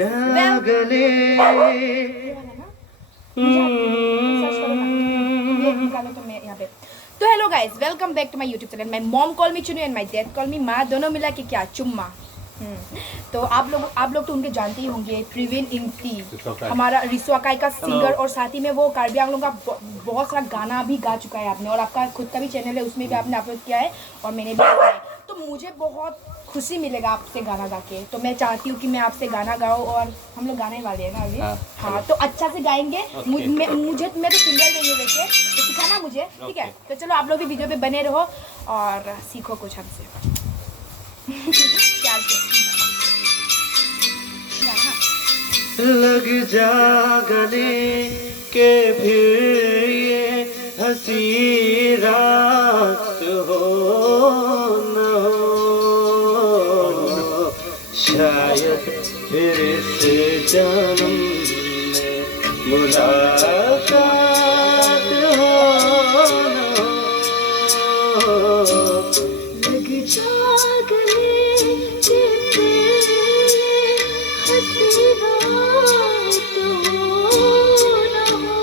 तो hello guys, welcome back to my YouTube channel. My mom call me Chunu and my dad call me माँ, दोनों मिला के क्या चुम्मा। तो आप लोग तो उनके जानते ही होंगे, प्रवीण इंगती, हमारा रिसवाकाई का सिंगर, और साथ ही में वो कार्बी आंगलों का बहुत सारा गाना भी गा चुका है आपने, और आपका खुद का भी चैनल है, उसमें भी आपने अपलोड किया है और मैंने भी किया है। तो मुझे बहुत खुशी मिलेगा आपसे गाना गा के, तो मैं चाहती हूँ कि मैं आपसे गाना गाऊँ, और हम लोग गाने वाले हैं ना अभी। हाँ, तो अच्छा से गाएंगे। मैं तो सिंगर नहीं हूँ वैसे, तो सिखाना मुझे, ठीक है? तो चलो आप लोग भी वीडियो पे बने रहो और सीखो कुछ हमसे। लग जा गले के फिर ये हंसी रात हो न हो, शायद फिर से जन्म में मुलाकात हो न हो। लग जा गले के फिर हंसी रात हो न हो,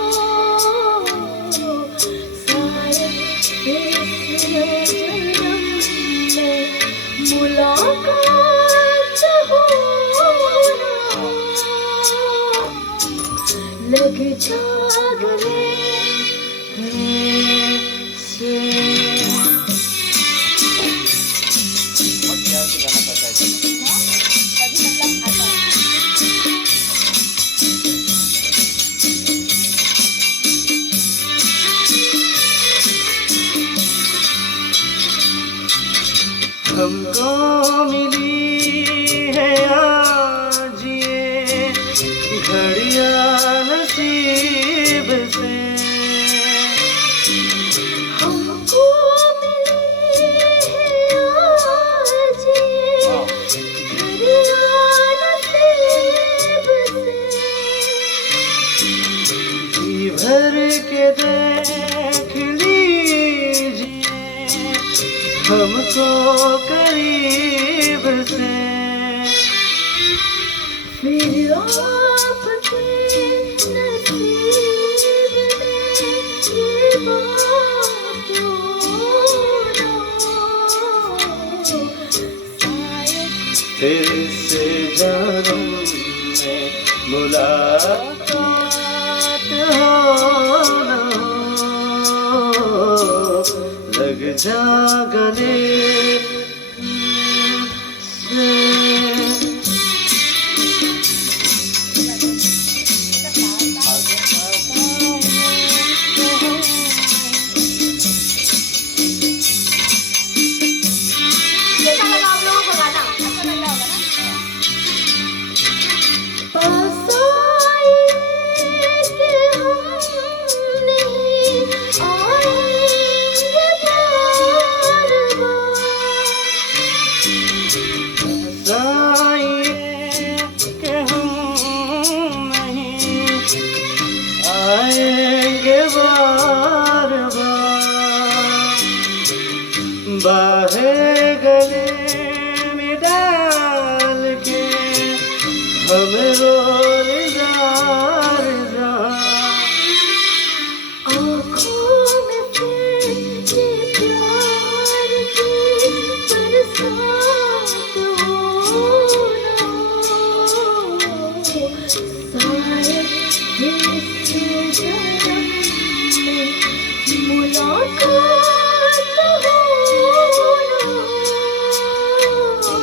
शायद फिर से जन्म में मुलाकात हो न हो। लग जा गले से। हमको मिली है आज ये घड़ियां नसीब से, हमको मिली है आज ये घड़ियां नसीब से। जी भर के देख लीजिए हमको करीब से, फिर आपके नसीब में ये बात हो न हो, शायद फिर से जन्म में मुलाकात हो न हो। लग जा गले से। कैसा लगा आप लोगों को गाना? अच्छा लग रहा होगा ना? पास आए कि हम नहीं आएंगे बार बार। आइए कि हम नहीं आएंगे बार बार, बाहें गले में डाल के हम रोल जार आँखों में फिर ये प्यार की बरसात हो न हो, शायद फिर से जन्म में मुलाकात हो न हो।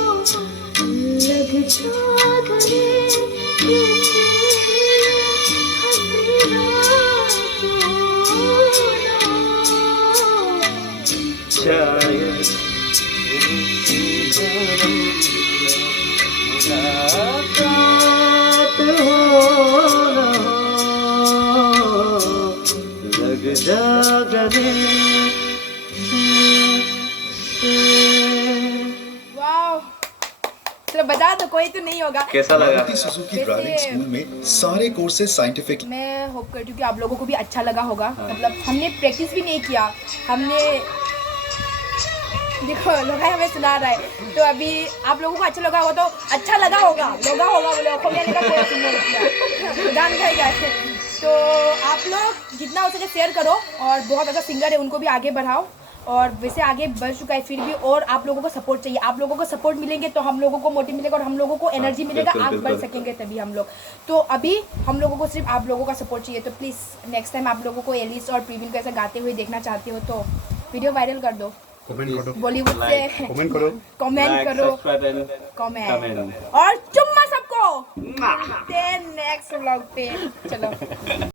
लग जा गले के हंसी रात हो न हो। शायद फिर से जन्म में मुलाकात हो न हो। लग जा गले से। वाओ, चलो बता दो, कोई तो नहीं होगा। कैसा लगा? मारुति सुजुकी ड्राइविंग स्कूल में सारे कोर्सेज साइंटिफिक। मैं होप करती हूँ कि आप लोगों को भी अच्छा लगा होगा। मतलब हमने प्रैक्टिस भी नहीं किया, हमने देखो लोगाई हमें सुना रहा है। तो अभी आप लोगों को अच्छा लगा होगा तो अच्छा लगा होगा बोले खोलिया का कोई सुनो गान गाएगा। तो आप लोग जितना हो सके शेयर करो और बहुत अच्छा सिंगर है उनको भी आगे बढ़ाओ। और वैसे आगे बढ़ चुका है फिर भी और आप लोगों को सपोर्ट चाहिए। आप लोगों को सपोर्ट मिलेंगे तो हम लोगों को मोटिव मिलेगा और हम लोगों को एनर्जी मिलेगा, आगे बढ़ सकेंगे तभी हम लोग। तो अभी हम लोगों को सिर्फ आप लोगों का सपोर्ट चाहिए। तो प्लीज़ नेक्स्ट टाइम आप लोगों को एलिस और प्रीविन को ऐसा गाते हुए देखना चाहते हो तो वीडियो वायरल कर दो, कमेंट करो, बॉलीवुड से कमेंट करो, कमेंट करो, कमेंट comment. और चुम्मा सबको। नेक्स्ट व्लॉग पे चलो।